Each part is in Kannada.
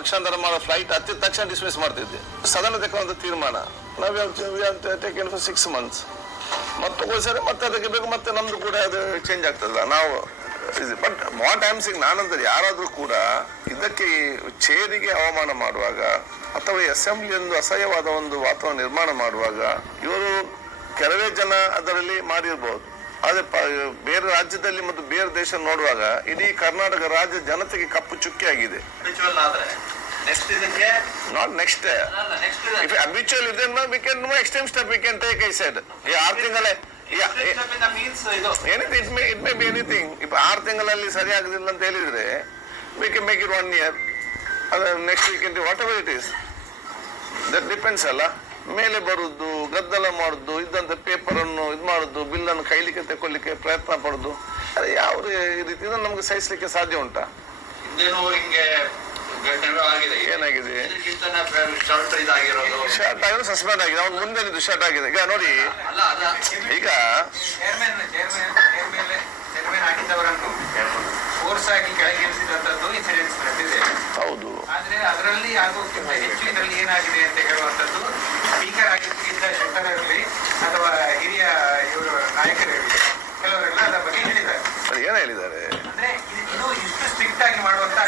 ಪಕ್ಷಾಂತರ ಮಾಡೋ ಫ್ಲೈಟ್ ಹತ್ತಿದ ತಕ್ಷಣ ಡಿಸ್ಮಿಸ್ ಮಾಡ್ತಿದ್ದೆ ಸದನ ಒಂದು ತೀರ್ಮಾನ. ನಾವು ಟೇಕನ್ ಫಾರ್ ಸಿಕ್ಸ್ ಮಂತ್ಸ್ ಮತ್ತೆ ಹೋಗ್ಸರಿ ಮತ್ತೆ ಅದಕ್ಕೆ ಬೇಕು, ಮತ್ತೆ ನಮ್ದು ಕೂಡ ಅದು ಚೇಂಜ್ ಆಗ್ತದಲ್ಲ. ನಾವು ಬಟ್ ವಾಟ್ ಐಮ್ ಸಿಂಗ್ ನಾನಂದ್ರೆ ಯಾರಾದರೂ ಕೂಡ ಇದಕ್ಕೆ ಚೇರಿಗೆ ಅವಮಾನ ಮಾಡುವಾಗ ಅಥವಾ ಅಸೆಂಬ್ಲಿ ಒಂದು ಅಸಹ್ಯವಾದ ಒಂದು ವಾತಾವರಣ ನಿರ್ಮಾಣ ಮಾಡುವಾಗ ಇವರು ಕೆಲವೇ ಜನ ಅದರಲ್ಲಿ ಮಾಡಿರ್ಬೋದು. ಆದ್ರೆ ಬೇರೆ ರಾಜ್ಯದಲ್ಲಿ ಮತ್ತು ಬೇರೆ ದೇಶ ನೋಡುವಾಗ ಇಡೀ ಕರ್ನಾಟಕ ರಾಜ್ಯ ಜನತೆಗೆ ಕಪ್ಪು ಚುಕ್ಕಿ ಆಗಿದೆ. ನಾಟ್ ನೆಕ್ಸ್ಟ್ ಇಫ್ ಅಬ್ಯೂಚುವಲ್ ಇದೆ. We can no extreme step we can take aside ಈ ಆರು ತಿಂಗಳೇ. Anything it may it may be anything ಇಪ್ಪ ಆರು ತಿಂಗಳಲ್ಲಿ ಸರಿ ಆಗುದಿಲ್ಲ ಅಂತ ಹೇಳಿದ್ರೆ we can make it one year ಅದ next weekend whatever it is that depends ಅಲ್ಲ. ಮೇಲೆ ಬರುದು ಗದ್ದಲ ಮಾಡುದು ಇದ್ದಂತ ಪೇಪರ್ ಅನ್ನು ಇದು ಮಾಡುದು ಬಿಲ್ ಅನ್ನು ಕೈಲಿಕ್ಕೆ ತಕೊಳ್ಳಿಕ್ಕೆ ಪ್ರಯತ್ನ ಪಡುದು. ಅದೇ ಯಾವ ರೀತಿ ನಮ್ಗೆ ಸಹಿಸಲಿಕ್ಕೆ ಸಾಧ್ಯ ಉಂಟಾ? ಏನಾಗಿದೆ? ಇದಕ್ಕಿಂತನೇ ಶಾರ್ಟ್ ಇದಾಗಿರೋದು. ಶರ್ಟ್ ಆಗಿರೋ ಸಸ್ಪೆಂಡ್ ಆಗಿದೆ. ಅವ್ನು ಮುಂದೆ ಶರ್ಟ್ ಆಗಿದೆ. ಈಗ ನೋಡಿ. ಅಲ್ಲ ಅದ ಈಗ ಅದರಲ್ಲಿ ಆಗೋಕ್ಕಿಂತ ಹೆಚ್ಚು ಇದರಲ್ಲಿ ಏನಾಗಿದೆ ಅಂತ ಹೇಳುವಂಥದ್ದು ಸ್ಪೀಕರ್ ಆಗಿದ್ದ ಇರಲಿ ಅಥವಾ ಹಿರಿಯ ಇವರು ನಾಯಕರಿರಲಿ ಕೆಲವರೆಲ್ಲ ಅದರ ಬಗ್ಗೆ ಹೇಳಿದ್ದಾರೆ. ಏನ ಹೇಳಿದ್ದಾರೆ? ಅಂದ್ರೆ ಇದು- ಇಷ್ಟು ಸ್ಟ್ರಿಕ್ಟ್ ಆಗಿ ಮಾಡುವಂತ.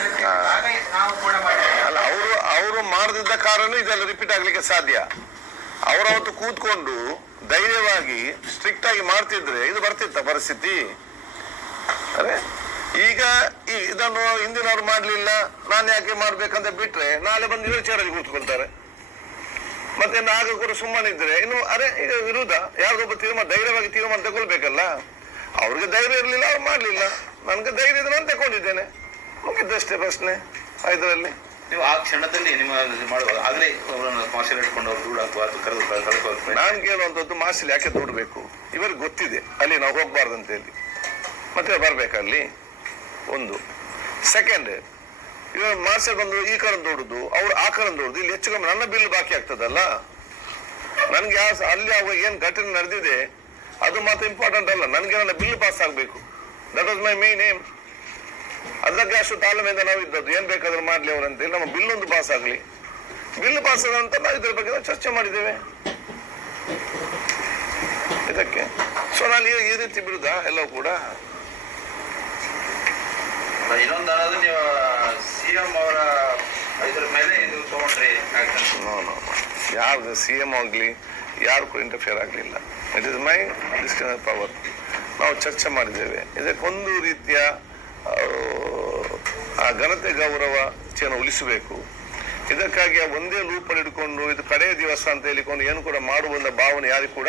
ನಾವು ಕೂಡ ಅಲ್ಲ ಅವರು ಅವರು ಮಾಡದಿದ್ದ ಕಾರಣ ಇದೆಲ್ಲ ರಿಪೀಟ್ ಆಗ್ಲಿಕ್ಕೆ ಸಾಧ್ಯ. ಅವರವತ್ತು ಕೂತ್ಕೊಂಡು ಧೈರ್ಯವಾಗಿ ಸ್ಟ್ರಿಕ್ಟ್ ಆಗಿ ಮಾಡ್ತಿದ್ರೆ ಇದು ಬರ್ತಿತ್ತ ಪರಿಸ್ಥಿತಿ? ಅರೆ ಈಗ ಈ ಇದನ್ನು ಹಿಂದಿನವ್ರು ಮಾಡಲಿಲ್ಲ ನಾನು ಯಾಕೆ ಮಾಡ್ಬೇಕಂತ ಬಿಟ್ರೆ ನಾಳೆ ಬಂದು ಇವರು ಕೂತ್ಕೊಳ್ತಾರೆ. ಮತ್ತೆ ಆಗ ಕೂಡ ಸುಮ್ಮನಿದ್ರೆ ಇನ್ನು ಅರೆ ಈಗ ವಿರುದ್ಧ ಯಾರಿಗೊಬ್ಬ ತೀರ್ಮಾನ ಧೈರ್ಯವಾಗಿ ತೀರ್ಮಾನ ತಗೊಳ್ಬೇಕಲ್ಲ ಅವ್ರಿಗೆ ಧೈರ್ಯ ಇರಲಿಲ್ಲ ಅವ್ರು ಮಾಡ್ಲಿಲ್ಲ. ನನಗೆ ಧೈರ್ಯ ಇದೆ ನಾನು ತಗೊಂಡಿದ್ದೇನೆ. ಮುಗಿದಷ್ಟೇ ಪ್ರಶ್ನೆ ಇದರಲ್ಲಿ ನೀವು ಆ ಕ್ಷಣದಲ್ಲಿ ನಿಮ್ಮ ಮಾಡುವಾಗ ಆಗಲೇ ಅವರನ್ನು ಮಾರ್ಷಲ್ ಇಟ್ಕೊಂಡು ಅವ್ರು ಅಥವಾ ಕರೆದು ಕಳ್ಕೊಳ್ಬೇಕು. ನಾನು ಕೇಳುವಂಥದ್ದು ಮಾಸಲ್ಲಿ ಯಾಕೆ ದೂಡಬೇಕು? ಇವರಿಗೆ ಗೊತ್ತಿದೆ ಅಲ್ಲಿ ನಾವು ಹೋಗ್ಬಾರ್ದು ಅಂತ ಹೇಳಿ ಮತ್ತೆ ಬರ್ಬೇಕಲ್ಲಿ. ಒಂದು. ಸೆಕೆಂಡ್ ಇವರು ಮಾರ್ಷಲ್ ಬಂದು ಈ ಕಾರಣ ದೊಡ್ಡದು ಅವ್ರು ಆ ಕಾರಣ ದೊಡ್ಡದು ಇಲ್ಲಿ ಹೆಚ್ಚು ಕಮ್ಮಿ ನನ್ನ ಬಿಲ್ ಬಾಕಿ ಆಗ್ತದಲ್ಲ? ನನ್ಗೆ ಯಾವ ಅಲ್ಲಿ ಅವಾಗ ಏನ್ ಘಟನೆ ನಡೆದಿದೆ, ಅದು ಮಾತ್ರ ಇಂಪಾರ್ಟೆಂಟ್ ಅಲ್ಲ, ನನಗೆ ನನ್ನ ಬಿಲ್ ಪಾಸ್ ಆಗಬೇಕು. That was my main aim ಅದಕ್ಕೆ ಅಷ್ಟು ತಾಳ್ಮೆಯಿಂದ ನಾವು ಇದ್ದದ್ದು. ಏನ್ ಬೇಕಾದ್ರೂ ಮಾಡ್ಲಿ ಅವರಂತೆ, ನಮ್ಮ ಬಿಲ್ ಒಂದು ಪಾಸ್ ಆಗಲಿ. ಬಿಲ್ ಪಾಸ್ ಆದ ನಂತರ ನಾವು ಇದ್ರ ಬಗ್ಗೆ ಚರ್ಚೆ ಮಾಡಿದ್ದೇವೆ. ಇದಕ್ಕೆ. ಸೊ ನಾನು ಈ ರೀತಿ ಬಿಡುದ? ಎಲ್ಲವೂ ಕೂಡ? ಇನ್ನೊಂದು ಅನ್ನೋದು ನೀವು ಸಿಎಂ ಅವರ ಇದ್ರ ಮೇಲೆ ಇದು ತಗೊಂಡ್ರಿ. ಯಾರ್ದು ಸಿ ಎಂ ಆಗಲಿ ಯಾರು ಕೂಡ ಇಂಟರ್ಫಿಯರ್ ಆಗಲಿಲ್ಲ. It is my distant power ನಾವು ಚರ್ಚೆ ಮಾಡಿದ್ದೇವೆ. ಇದಕ್ಕೊಂದು ರೀತಿಯ ಆ, ಘನತೆ ಗೌರವ ಚೇನ ಉಳಿಸಬೇಕು. ಇದಕ್ಕಾಗಿ ಆ ಒಂದೇ ಲೂಪಲ್ಲಿ ಹಿಡ್ಕೊಂಡು ಇದು ಕಡೆಯ ದಿವಸ ಅಂತ ಹೇಳಿಕೊಂಡು ಏನು ಕೂಡ ಮಾಡುವಂತ ಭಾವನೆ ಯಾರಿಗೂ ಕೂಡ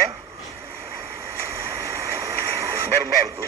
ಬರಬಾರ್ದು.